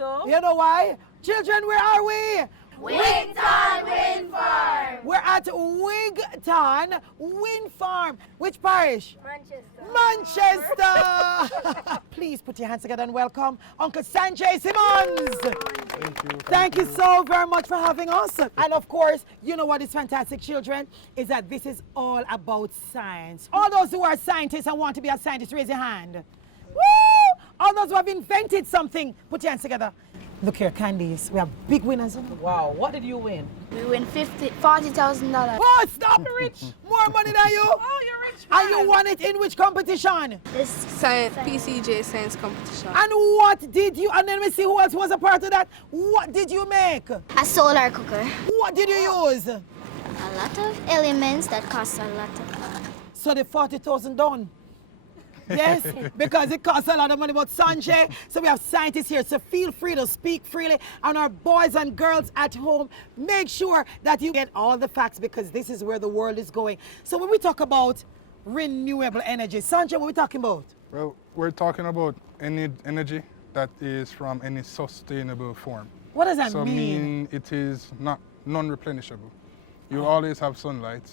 though. You know why? Children, where are we? Wigton Wind Farm. We're at Wigton Wind Farm. Which parish? Manchester. Please put your hands together and welcome Uncle Sanjay Simmons. Thank you so very much for having us. And of course, you know what is fantastic, children, is that this is all about science. All those who are scientists and want to be a scientist, raise your hand. Woo! All those who have invented something, put your hands together. Look here, Candice, we have big winners. Wow, what did you win? We win $40,000. Oh, stop! Rich! More money than you! Oh, you're rich, man. And you won it in which competition? This Science, PCJ science competition. And what did you, and then we see who else was a part of that. What did you make? a solar cooker. What did you use? A lot of elements that cost a lot of money. So the 40,000 done. Yes, because it costs a lot of money, but Sanjay, so we have scientists here, so feel free to speak freely. And our boys and girls at home, make sure that you get all the facts because this is where the world is going. So when we talk about renewable energy, Sanjay, what are we talking about? Well, we're talking about any energy that is from any sustainable form. What does that So mean? it is not non-replenishable. You always have sunlight.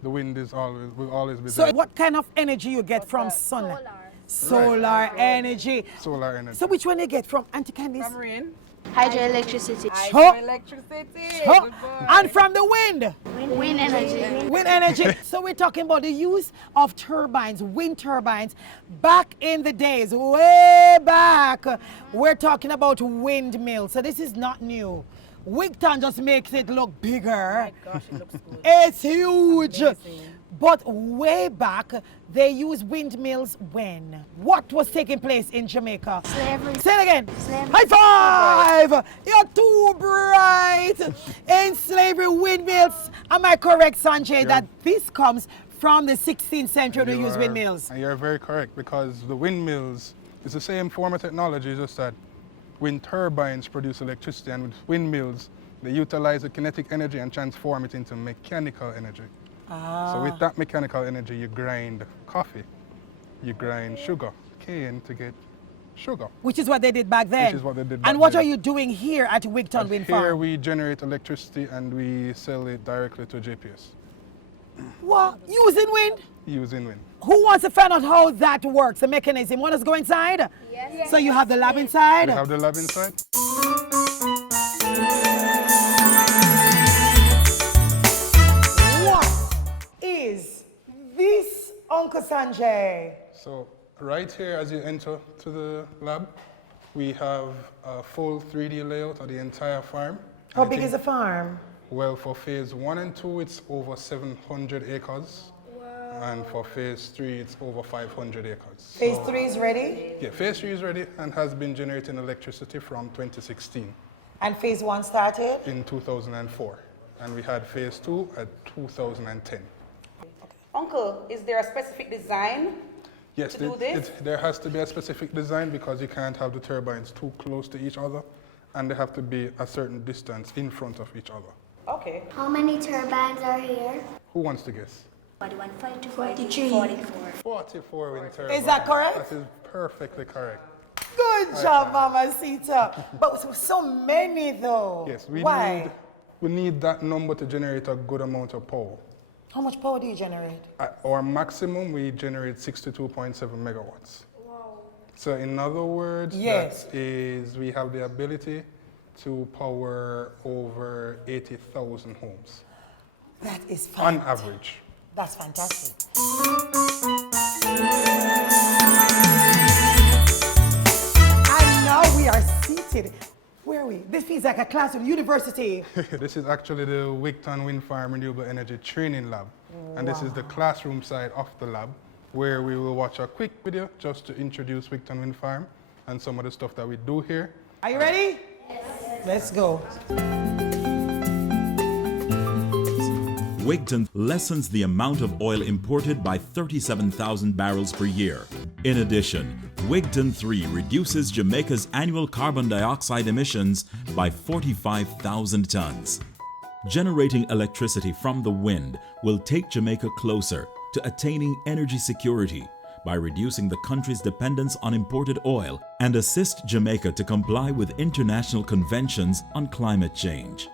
The wind will always be So there. what kind of energy you get from sunlight? Solar energy. Solar energy. So which one you get from Auntie Candice? From rain. Hydroelectricity. Hydroelectricity. Huh? Good boy. And from the wind. Wind energy. Wind energy. So we're talking about the use of turbines, wind turbines, back in the days, way back. We're talking about windmills. So this is not new. Wigton just makes it look bigger. My gosh, it looks good. It's huge. Amazing. But way back, they used windmills when? What was taking place in Jamaica? Slavery. Say it again. Slavery. High five! You're too bright. In slavery, windmills. Am I correct, Sanjay, that this comes from the 16th century they use windmills? And you're very correct because the windmills is the same form of technology, just that wind turbines produce electricity, and with windmills, they utilize the kinetic energy and transform it into mechanical energy. So with that mechanical energy, you grind coffee, you grind sugar, cane to get sugar. Which is what they did back then. Which is what they did back And what then. are you doing here at Wigton Wind Farm? Here we generate electricity and we sell it directly to JPS, What? Using wind? using wind. Who wants to find out how that works, the mechanism? Want us to go inside? Yes. So you have the lab inside? We have the lab inside. What is this, Uncle Sanjay? So right here as you enter to the lab, we have a full 3D layout of the entire farm. How And I big is think- the farm? Well, for phase 1 and 2, it's over 700 acres. And for phase 3, it's over 500 acres. Phase So- 3 is ready? Yeah, phase 3 is ready and has been generating electricity from 2016 And phase 1 started? in 2004. And we had phase 2 at 2010. Uncle, is there a specific design? Yes, To do this? there has to be a specific design because you can't have the turbines too close to each other, and they have to be a certain distance in front of each other. Okay. How many turbines are here? Who wants to guess? 43. 44 wind turbines. Is that correct? That is perfectly correct. Good job, Mama Sita. But so many though. Yes, Why? we need that number to generate a good amount of power. How much power do you generate? At our maximum, we generate 62.7 megawatts. Wow. So in other words, Yes. that is, we have the ability to power over 80,000 homes That is on fantastic. average. That's fantastic. And now we are seated. Where are we? This feels like a classroom, university. This is actually the Wigton Wind Farm Renewable Energy Training Lab. And this is the classroom side of the lab where we will watch a quick video just to introduce Wigton Wind Farm and some of the stuff that we do here. Are you ready? Yes. Let's go. Wigton lessens the amount of oil imported by 37,000 barrels per year. In addition, Wigton 3 reduces Jamaica's annual carbon dioxide emissions by 45,000 tons. Generating electricity from the wind will take Jamaica closer to attaining energy security by reducing the country's dependence on imported oil and assist Jamaica to comply with international conventions on climate change.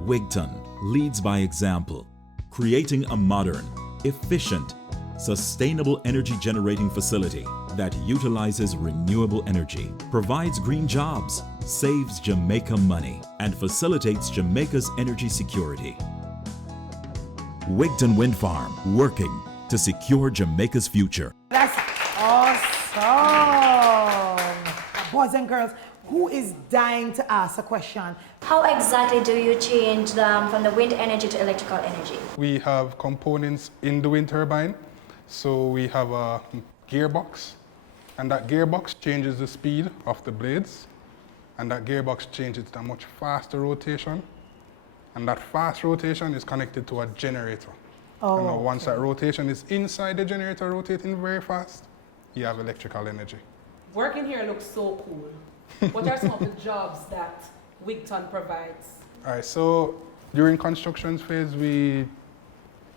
Wigton leads by example, creating a modern, efficient, sustainable energy generating facility that utilizes renewable energy, provides green jobs, saves Jamaica money, and facilitates Jamaica's energy security. Wigton Wind Farm, working to secure Jamaica's future. That's awesome. Boys and girls, who is dying to ask a question? How exactly do you change from the wind energy to electrical energy? We have components in the wind turbine. So we have a gearbox, and that gearbox changes the speed of the blades, and that gearbox changes to a much faster rotation, and that fast rotation is connected to a generator. Oh, and now once that rotation is inside the generator rotating very fast, you have electrical energy. Working here looks so cool. What are some of the jobs that Wigton provides? All right, so during construction phase,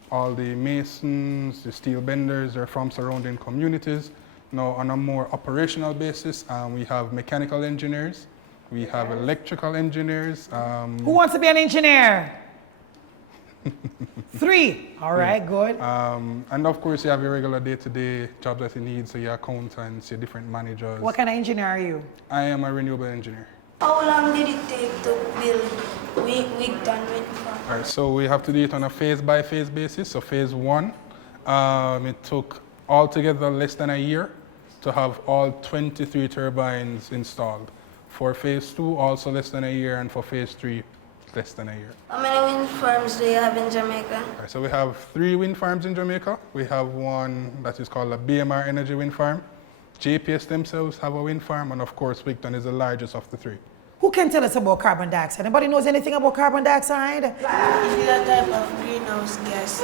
all the masons, the steel benders are from surrounding communities. Now, on a more operational basis, we have mechanical engineers, we have electrical engineers. Who wants to be an engineer? 3. All right, good. And of course, you have your regular day-to-day jobs that you need, so your accountants, your different managers. What kind of engineer are you? I am a renewable engineer. How long did it take to build Wigton Wind Farm? All right, so we have to do it on a phase-by-phase basis. So phase 1, it took altogether less than a year to have all 23 turbines installed. For phase 2, also less than a year, and for phase 3, less than a year. How many wind farms do you have in Jamaica? All right, so we have 3 wind farms in Jamaica. We have one that is called a BMR Energy Wind Farm. JPS themselves have a wind farm, and of course, Wigton is the largest of the 3. Who can tell us about carbon dioxide? Anybody knows anything about carbon dioxide? It is a type of greenhouse gas.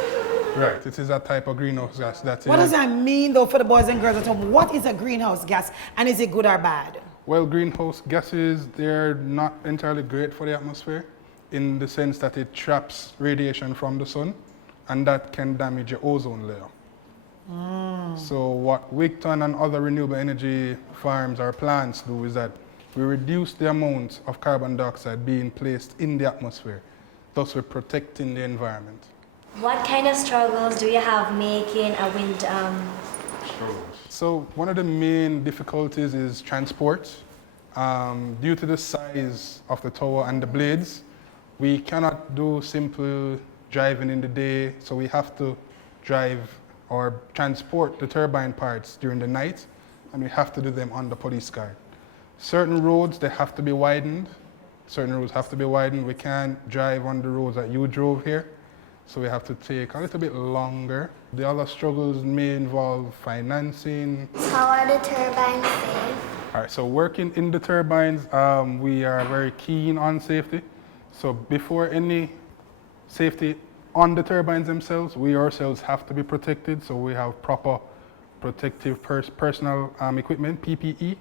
Right, it is a type of greenhouse gas. What does that mean, though, for the boys and girls at home? What is a greenhouse gas, and is it good or bad? Well, greenhouse gases, they're not entirely great for the atmosphere in the sense that it traps radiation from the sun, and that can damage your ozone layer. So what Wigton and other renewable energy farms or plants do is that we reduce the amount of carbon dioxide being placed in the atmosphere. Thus, we're protecting the environment. What kind of struggles do you have making a wind? So one of the main difficulties is transport. Due to the size of the tower and the blades, we cannot do simple driving in the day, so we have to drive or transport the turbine parts during the night, and we have to do them under police guard. Certain roads, they have to be widened. Certain roads have to be widened. We can't drive on the roads that you drove here, so we have to take a little bit longer. The other struggles may involve financing. How are the turbines safe? All right, so working in the turbines, we are very keen on safety. So before any safety on the turbines themselves, we ourselves have to be protected. So we have proper protective personal equipment, PPE.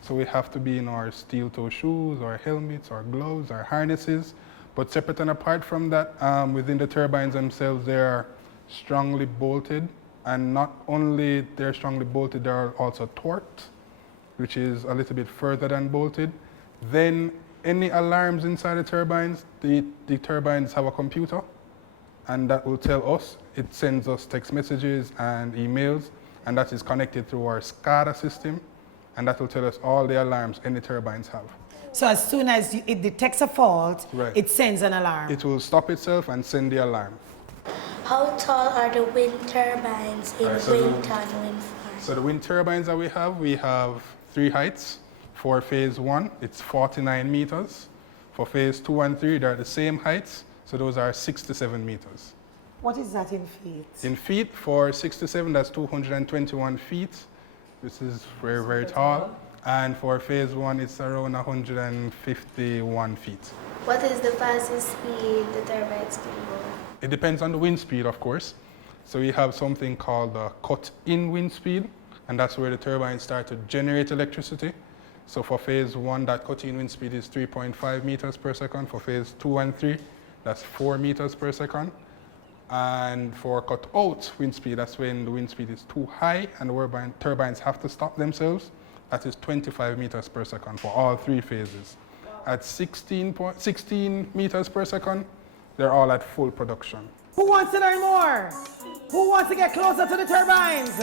So we have to be in our steel toe shoes, our helmets, our gloves, our harnesses. But separate and apart from that, within the turbines themselves, they are strongly bolted. And not only they're strongly bolted, they are also torqued, which is a little bit further than bolted. Then any alarms inside the turbines, the turbines have a computer, and that will tell us. It sends us text messages and emails, and that is connected through our SCADA system, and that will tell us all the alarms any turbines have. So as soon as it detects a fault, Right. it sends an alarm. It will stop itself and send the alarm. How tall are the wind turbines in Alright, so Wigton Wind Farm? So the wind turbines that we have 3 heights. For phase 1, it's 49 meters. For phase 2 and 3, they're the same heights, so those are 6 to 7 meters. What is that in feet? In feet, for 6 to 7, that's 221 feet. This is very, very tall. And for phase 1, it's around 151 feet. What is the fastest speed the turbines can go? It depends on the wind speed, of course. So we have something called the cut-in wind speed, and that's where the turbines start to generate electricity. So for phase 1, that cut-in wind speed is 3.5 meters per second. For phase 2 and 3, that's 4 meters per second. And for cut out wind speed, that's when the wind speed is too high and the turbines have to stop themselves. That is 25 meters per second for all three phases. At 16 meters per second, they're all at full production. Who wants to learn more? Who wants to get closer to the turbines?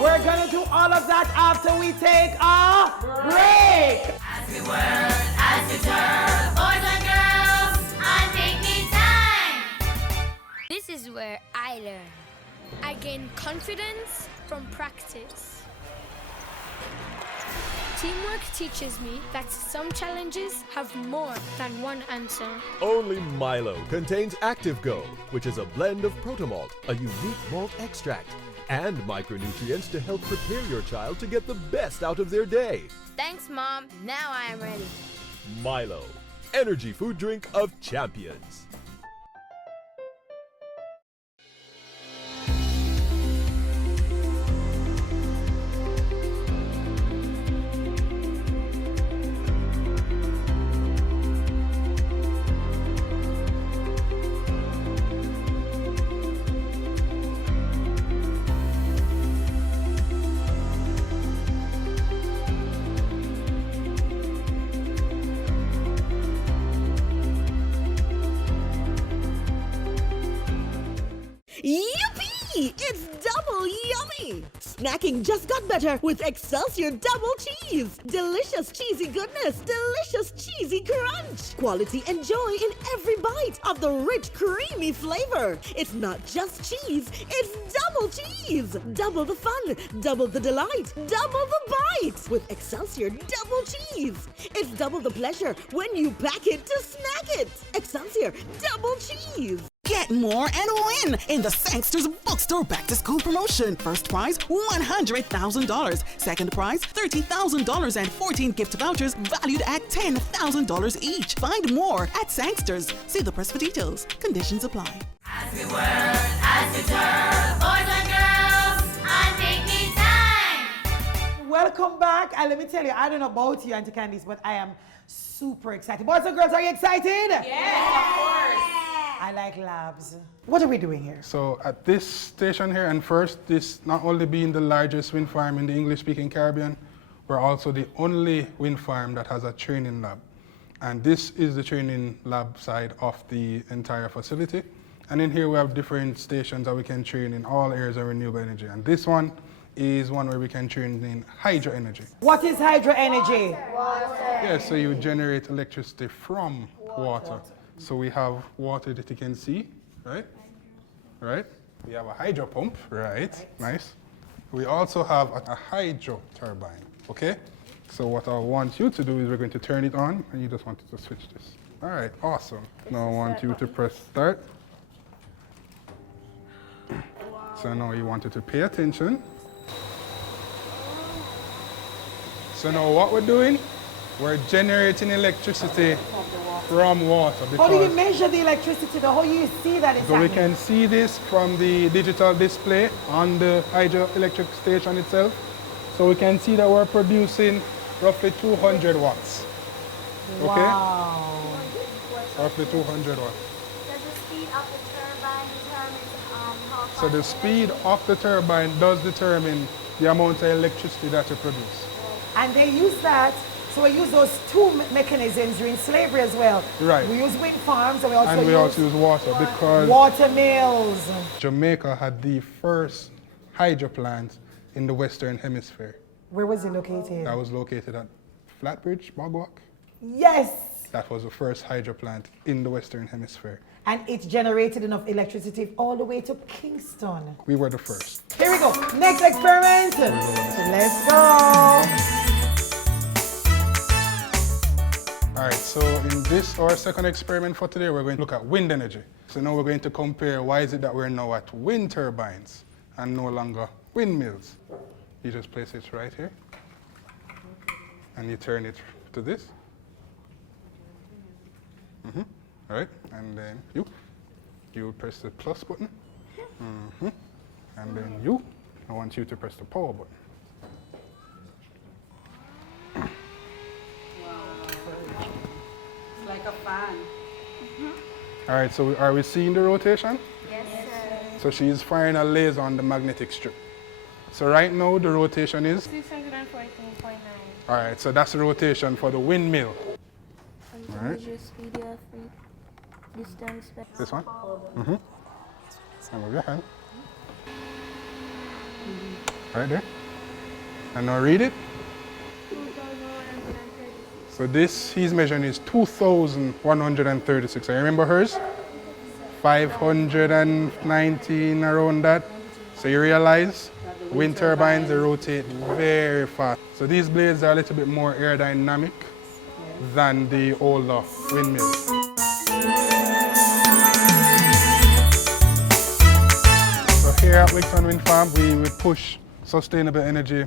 We're gonna do all of that after we take a break. As we whirl, as we twirl, boys and girls, on Pickney time. This is where I learn. I gain confidence from practice. Teamwork teaches me that some challenges have more than one answer. Only Milo contains Active Go, which is a blend of protomalt, a unique malt extract, and micronutrients to help prepare your child to get the best out of their day. Thanks, Mom. Now I am ready. Milo, energy food drink of champions. Yippee! It's double yummy! Snacking just got better with Excelsior Double Cheese. Delicious cheesy goodness, delicious cheesy crunch. Quality and joy in every bite of the rich, creamy flavor. It's not just cheese, it's double cheese. Double the fun, double the delight, double the bite with Excelsior Double Cheese. It's double the pleasure when you pack it to snack it. Excelsior Double Cheese. Get more and win in the Sangsters Bookstore Back to School promotion. First prize, $100,000. Second prize, $30,000 and 14 gift vouchers valued at $10,000 each. Find more at Sangsters. See the press for details. Conditions apply. As we whirl, as we twirl, boys and girls, on Pickney time. Welcome back. And let me tell you, I don't know about you, Auntie Candice, but I am super excited. Boys and girls, are you excited? Yes, of course. I like labs. What are we doing here? So at this station here, and first, this not only being the largest wind farm in the English-speaking Caribbean, we're also the only wind farm that has a training lab. And this is the training lab side of the entire facility. And in here we have different stations that we can train in all areas of renewable energy. And this one is one where we can train in hydro energy. What is hydro energy? Water. Yeah, so you generate electricity from water. So we have water that you can see, right? Right? We have a hydro pump, right? Nice. We also have a hydro turbine, okay? So what I want you to do is we're going to turn it on, and you just want to switch this. All right, awesome. Now I want you to press start. So now you want you to pay attention. So now what we're doing, we're generating electricity from water. How do you measure the electricity? How do you see that it's So we can see this from the digital display on the hydroelectric station itself. So we can see that we're producing roughly 200 watts. Okay? Wow. Roughly 200 watts. Does the speed of the turbine determine how fast? So the speed of the turbine does determine the amount of electricity that you produce. And they use that. So we use those two mechanisms during slavery as well. Right. We use wind farms and we also use water because water mills. Jamaica had the first hydro plant in the Western Hemisphere. Where was it located? That was located at Flatbridge, Bogwalk. Yes. That was the first hydro plant in the Western Hemisphere. And it generated enough electricity all the way to Kingston. We were the first. Here we go. Next experiment. Let's go. All right, so in this, our second experiment for today, we're going to look at wind energy. So now we're going to compare why is it that we're now at wind turbines and no longer windmills. You just place it right here, and you turn it to this. All right, and then you press the plus button. And then I want you to press the power button. Like a fan. All right, so are we seeing the rotation? Yes, sir. So she is firing a laser on the magnetic strip. So right now the rotation is? 614.9. All right, so that's the rotation for the windmill. All right. This one? Mm-hmm. And move your hand. Right there. And now read it. So this he's measuring is 2,136. I remember hers? 519 around that. So you realize wind turbines, they rotate very fast. So these blades are a little bit more aerodynamic than the older windmills. So here at Wigton Wind Farm, we push sustainable energy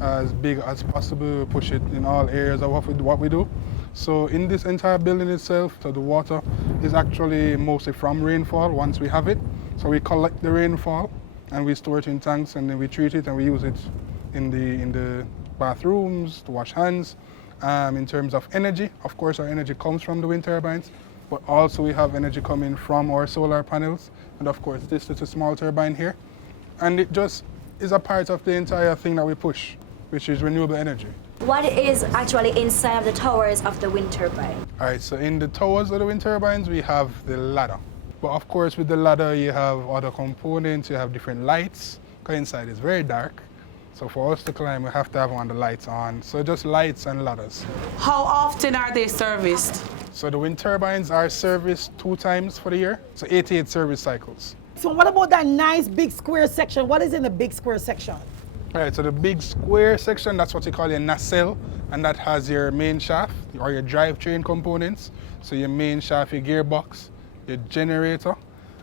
as big as possible. We push it in all areas of what we do. So in this entire building itself, so the water is actually mostly from rainfall once we have it. So we collect the rainfall and we store it in tanks, and then we treat it and we use it in the bathrooms to wash hands. In terms of energy, of course our energy comes from the wind turbines, but also we have energy coming from our solar panels, and of course this is a small turbine here. And it just is a part of the entire thing that we push, which is renewable energy. What is actually inside of the towers of the wind turbine? All right, so in the towers of the wind turbines, we have the ladder. But of course, with the ladder, you have other components, you have different lights, because inside it's very dark. So for us to climb, we have to have one of the lights on. So just lights and ladders. How often are they serviced? So the wind turbines are serviced 2 times for the year, so 88 service cycles. So what about that nice big square section? What is in the big square section? All right, so the big square section, that's what you call a nacelle, and that has your main shaft or your drivetrain components. So your main shaft, your gearbox, your generator.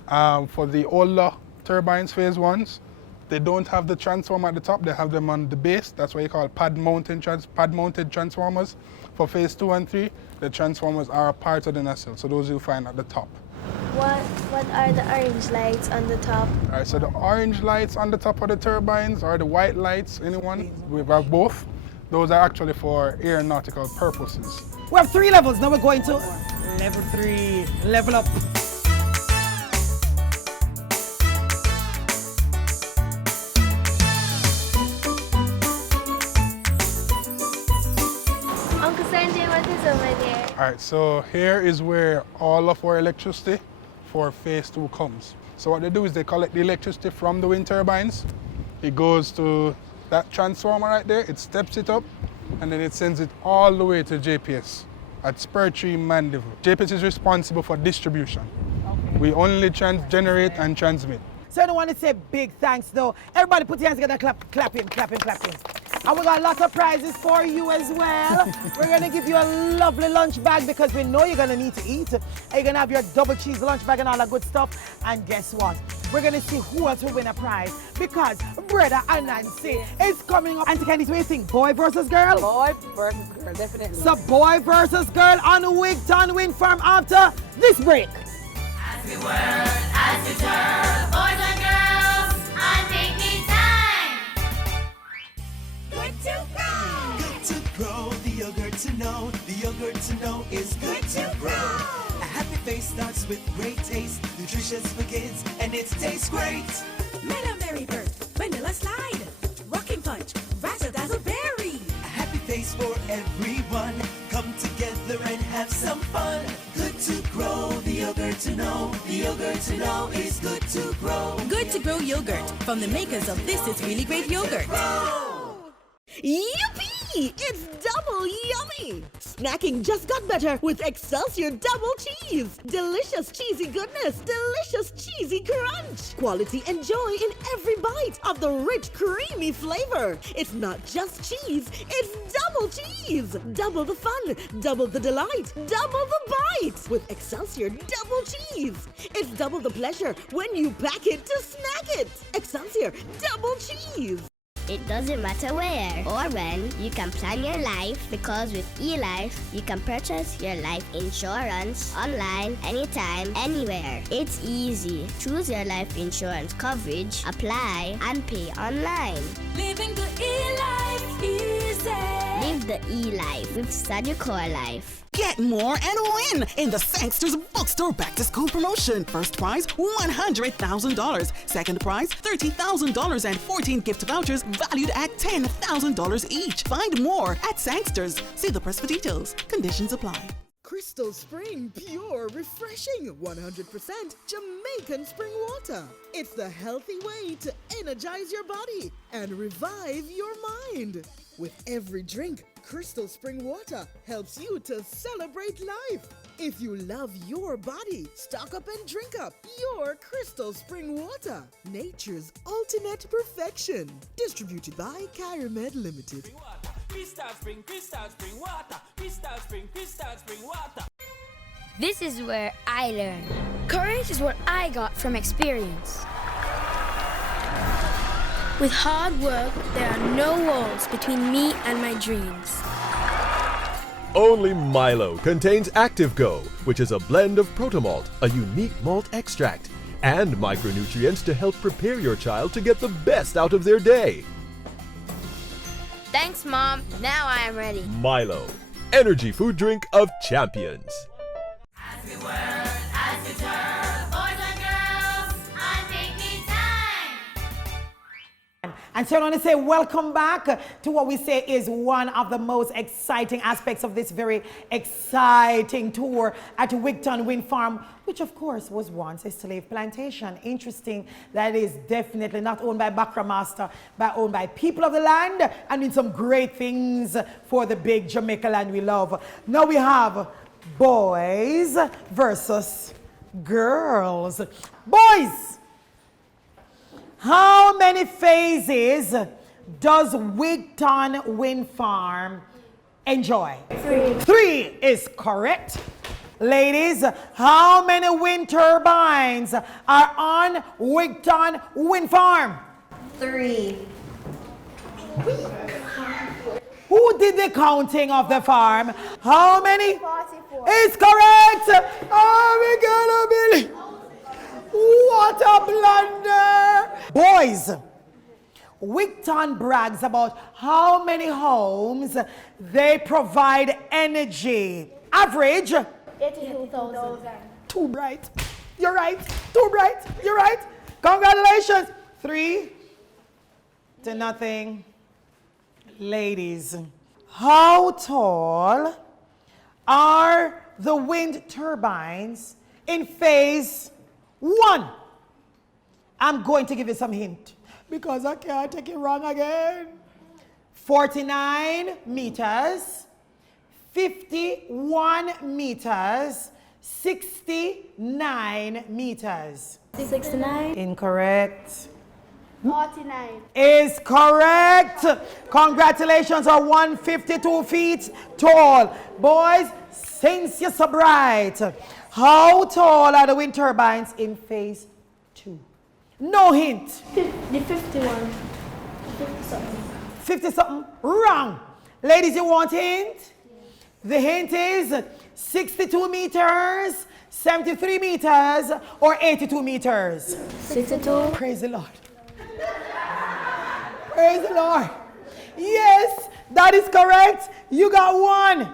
For the older turbines, phase 1s, they don't have the transformer at the top, they have them on the base. That's what you call pad-mounted transformers. For phase 2 and 3, the transformers are a part of the nacelle, so those you'll find at the top. What are the orange lights on the top? All right, so the orange lights on the top of the turbines or the white lights, anyone? We have both. Those are actually for aeronautical purposes. We have 3 levels. Now we're going to level 3, level up. Uncle Sanjay, what is over there? All right, so here is where all of our electricity for phase 2 comes. So what they do is they collect the electricity from the wind turbines. It goes to that transformer right there, it steps it up, and then it sends it all the way to JPS at Spur Tree Mandeville. JPS is responsible for distribution. Okay. We only generate and transmit. So I don't want to say big thanks though. Everybody put your hands together, clap him. And we got lots of prizes for you as well. We're going to give you a lovely lunch bag because we know you're going to need to eat. And you're going to have your double cheese lunch bag and all that good stuff. And guess what? We're going to see who else will win a prize because Brother and Nancy is coming up. Auntie Candice, what do you think? Boy versus girl? Boy versus girl, definitely. So boy versus girl on Wigton Wind Farm after this break. As we whirl, as we twirl, boys and girls, on Pickney time. Good to grow. Good to grow, the yogurt to know. The yogurt to know is good to grow. A happy face starts with great taste. Nutritious begins and it tastes great. Mellow Mary Bird, Vanilla Slide, Rocking Punch, Razzle Dazzle Berry. A happy face for everyone. Come together and have some fun. Good to grow, the yogurt to know. The yogurt to know is good to grow. Good to Grow yogurt from the makers of This Is Really Great Yogurt. Yippee! It's double yummy! Snacking just got better with Excelsior Double Cheese. Delicious cheesy goodness, delicious cheesy crunch. Quality and joy in every bite of the rich, creamy flavor. It's not just cheese, it's double cheese. Double the fun, double the delight, double the bite with Excelsior Double Cheese. It's double the pleasure when you pack it to snack it. Excelsior Double Cheese. It doesn't matter where or when, you can plan your life because with eLife, you can purchase your life insurance online, anytime, anywhere. It's easy. Choose your life insurance coverage, apply, and pay online. Living the eLife easy. Find the E-Life with Saducore Life. Get more and win in the Sangsters Bookstore Back to School promotion. First prize, $100,000. Second prize, $30,000 and 14 gift vouchers valued at $10,000 each. Find more at Sangsters. See the press for details. Conditions apply. Crystal Spring Pure Refreshing 100% Jamaican spring water. It's the healthy way to energize your body and revive your mind. With every drink, Crystal Spring Water helps you to celebrate life. If you love your body, stock up and drink up your Crystal Spring Water. Nature's ultimate perfection. Distributed by Kyramed Limited. Crystal Spring water. Crystal Spring water. This is where I learn. Courage is what I got from experience. With hard work, there are no walls between me and my dreams. Only Milo contains Active Go, which is a blend of Protomalt, a unique malt extract, and micronutrients to help prepare your child to get the best out of their day. Thanks, Mom. Now I am ready. Milo, energy food drink of champions. As we whirl, as we twirl, boys and girls, on Pickney time. And so I want to say welcome back to what we say is one of the most exciting aspects of this very exciting tour at Wigton Wind Farm, which of course was once a slave plantation. Interesting that is definitely not owned by Bakra Master, but owned by people of the land and doing some great things for the big Jamaica land we love. Now we have boys versus girls. Boys! How many phases does Wigton Wind Farm enjoy? 3. 3 is correct. Ladies, how many wind turbines are on Wigton Wind Farm? 3. Who did the counting of the farm? How many? 44. Is correct. Oh, we gotta believe. What a blunder! Boys, Wigton brags about how many homes they provide energy. Average? 82,000. Too bright. You're right. Too bright. You're right. Congratulations. 3-0. Ladies, how tall are the wind turbines in phase 1? I'm going to give you some hint because I can't take it wrong again. 49 meters, 51 meters, 69 meters. 69. Incorrect. 49. Is correct. Congratulations are 152 feet tall. Boys, since you're so bright, how tall are the wind turbines in phase 2? No hint. The 51. 50-something. 50-something? Wrong. Ladies, you want hint? The hint is 62 meters, 73 meters, or 82 meters. 62. Praise the Lord. Praise the Lord. Yes, that is correct. You got one.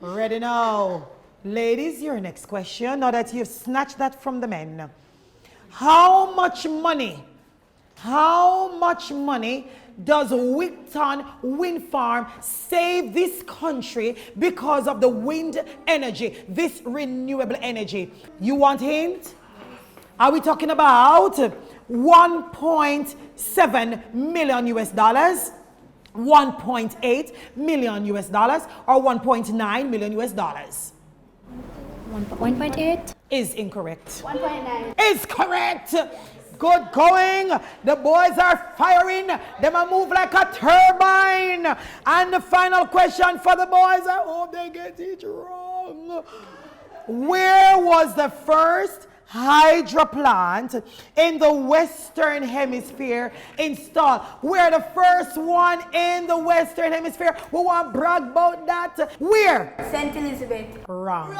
Ready now. Ladies, your next question, now that you've snatched that from the men. How much money does Wigton Wind Farm save this country because of the wind energy, this renewable energy? You want hint? Are we talking about 1.7 million US dollars, 1.8 million US dollars, or 1.9 million US dollars? 1.8 is incorrect. 1.9 is correct. Good going. The boys are firing. They move like a turbine. And the final question for the boys, I hope they get it wrong. Where was the first hydro plant in the Western Hemisphere installed? We're the first one in the Western Hemisphere. We want to brag about that. Where? St. Elizabeth. Wrong.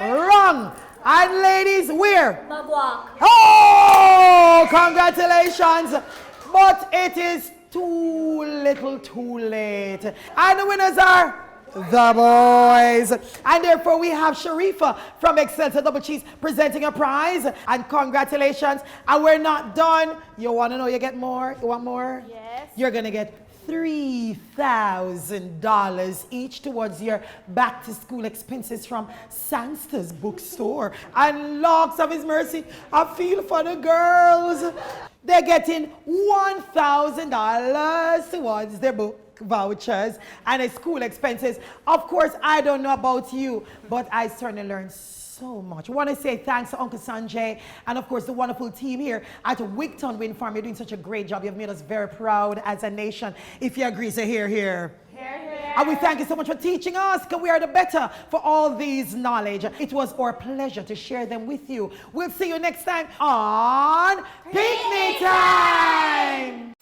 Wrong. And ladies, where? Mabwak. Oh, congratulations. But it is too little, too late. And the winners are the boys. And therefore we have Sharifa from Excel to Double Cheese presenting a prize. And congratulations. And we're not done. You want to know you get more? You want more? Yes. You're going to get $3,000 each towards your back to school expenses from Sangster's bookstore. And lots of his mercy, I feel for the girls. They're getting $1,000 towards their book vouchers and their school expenses. Of course, I don't know about you, but I certainly learned so much. I want to say thanks to Uncle Sanjay and of course the wonderful team here at Wigton Wind Farm. You're doing such a great job. You've made us very proud as a nation. If you agree, say hear, hear. Hear, hear. And we thank you so much for teaching us, because we are the better for all these knowledge. It was our pleasure to share them with you. We'll see you next time on Pickney Time.